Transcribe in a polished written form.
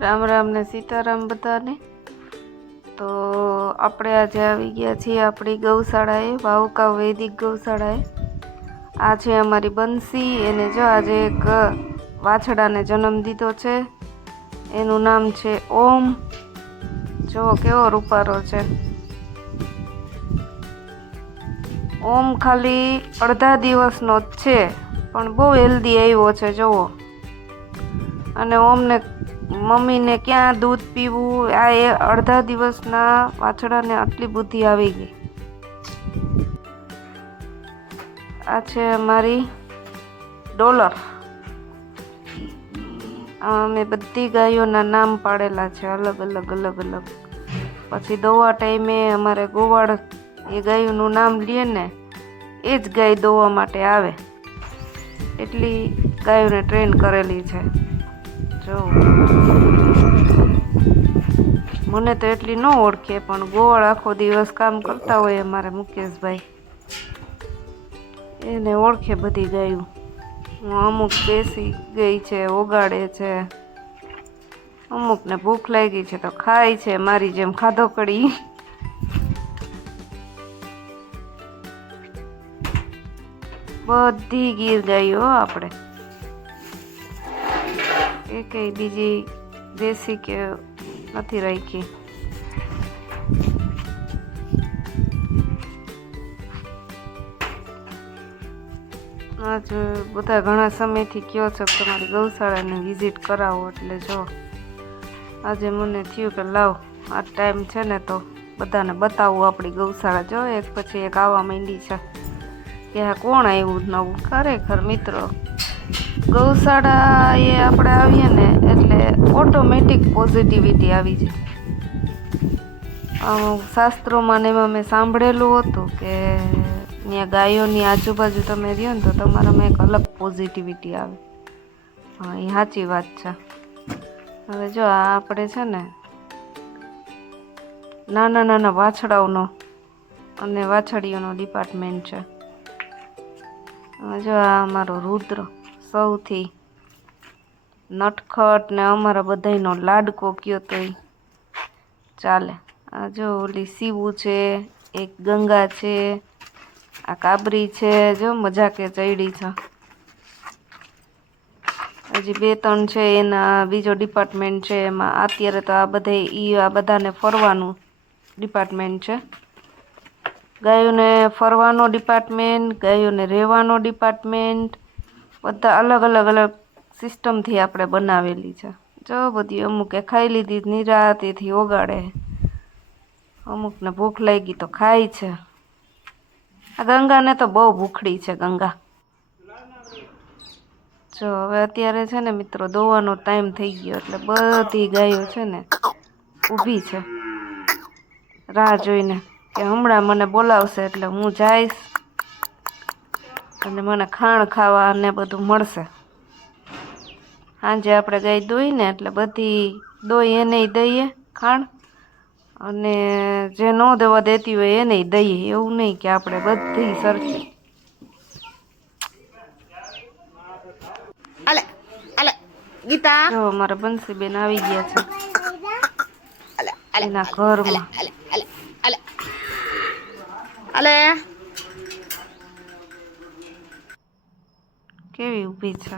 રામ રામ ને સીતારામ બધાને। તો આપણે આજે આવી ગયા છીએ આપણી ગૌશાળાએ, વાવકાવ વૈદિક ગૌશાળાએ। આ છે અમારી બંસી। એને જો આજે એક વાછડાને જન્મ દીધો છે। એનું નામ છે ઓમ। જો કેવો રૂપારો છે। ઓમ ખાલી અડધા દિવસનો જ છે પણ બહુ હેલ્ધી આવ્યો છે જુઓ। અને ઓમને મમ્મીને ક્યાં દૂધ પીવું, આ એ અડધા દિવસના વાછડાને આટલી બુદ્ધિ આવી ગઈ। આ છે અમારી ડોલર। અમે બધી ગાયોના નામ પાડેલા છે અલગ અલગ। પછી દોવા ટાઈમે અમારે ગોવાળ એ ગાયોનું નામ લે ને એ જ ગાય દોવા માટે આવે, એટલી ગાયોને ટ્રેન કરેલી છે। જો મને તો એટલી ન ઓળખે પણ ગોવાળ આખો દિવસ કામ કરતા હોય અમારે મુકેશભાઈ, એને ઓળખે બધી ગાયું। અમુક બેસી ગઈ છે, ઓગાડે છે, અમુકને ભૂખ લાગી છે તો ખાય છે મારી જેમ ખાધો કડી। બધી ગીર ગાયો આપણે, એકેય બીજી દેશી કે નથી રાખી। આજ બધા ઘણા સમયથી કહો છો કે તમારી ગૌશાળાને વિઝિટ કરાવો, એટલે જો આજે મને થયું કે લાવ આ ટાઈમ છે ને તો બધાને બતાવું આપણી ગૌશાળા। જો એક પછી એક આવવા માંડી છે કે આ કોણ આવ્યું નવું। ખરેખર મિત્રો, ગૌશાળા એ આપણે આવીએ ને એટલે ઓટોમેટિક પોઝિટિવિટી આવી જાય। શાસ્ત્રોમાં ને એમાં મેં સાંભળેલું હતું કે ત્યાં ગાયોની આજુબાજુ તમે રહ્યો ને તો તમારામાં એક અલગ પોઝિટિવિટી આવે। હા, એ સાચી વાત છે। હવે જો આ આપણે છે ને નાના નાના વાછડાઓનો અને વાછડીઓનો ડિપાર્ટમેન્ટ છે। જો આ અમારો રુદ્ર સૌથી નટખટ ને અમારા બધાનો લાડકો કયો તો ચાલે। આ જો ઓલી સીવું છે, એક ગંગા છે, આ કાબરી છે, જો મજાકે ચડી છે। હજી બે ત્રણ છે એના બીજો ડિપાર્ટમેન્ટ છે, એમાં અત્યારે તો આ બધાને ફરવાનું ડિપાર્ટમેન્ટ છે। ગાયોને ફરવાનો ડિપાર્ટમેન્ટ, ગાયોને રહેવાનો ડિપાર્ટમેન્ટ, બધા અલગ અલગ સિસ્ટમથી આપણે બનાવેલી છે। જો બધી અમુકે ખાઈ લીધી નિરાંતેથી ઓગાડે, અમુકને ભૂખ લાગી તો ખાય છે। આ ગંગાને તો બહુ ભૂખડી છે ગંગા। જો હવે અત્યારે છે ને મિત્રો દોવાનો ટાઈમ થઈ ગયો એટલે બધી ગાયો છે ને ઊભી છે રાહ જોઈને કે હમણાં મને બોલાવશે એટલે હું જઈશ અને મને ખાણ ખાવા અને બધું મળશે। સાંજે આપણે ગાય દોઈ ને એટલે બધી દોઈ એને દઈએ ખાણ, અને જે ન દેવા દેતી હોય એને દઈએ, એવું નહીં કે આપણે બધી સરખી। ગીતા જો અમારા બંસીબેન આવી ગયા છે એના ઘરમાં। અલે કેવી ઊભી છે।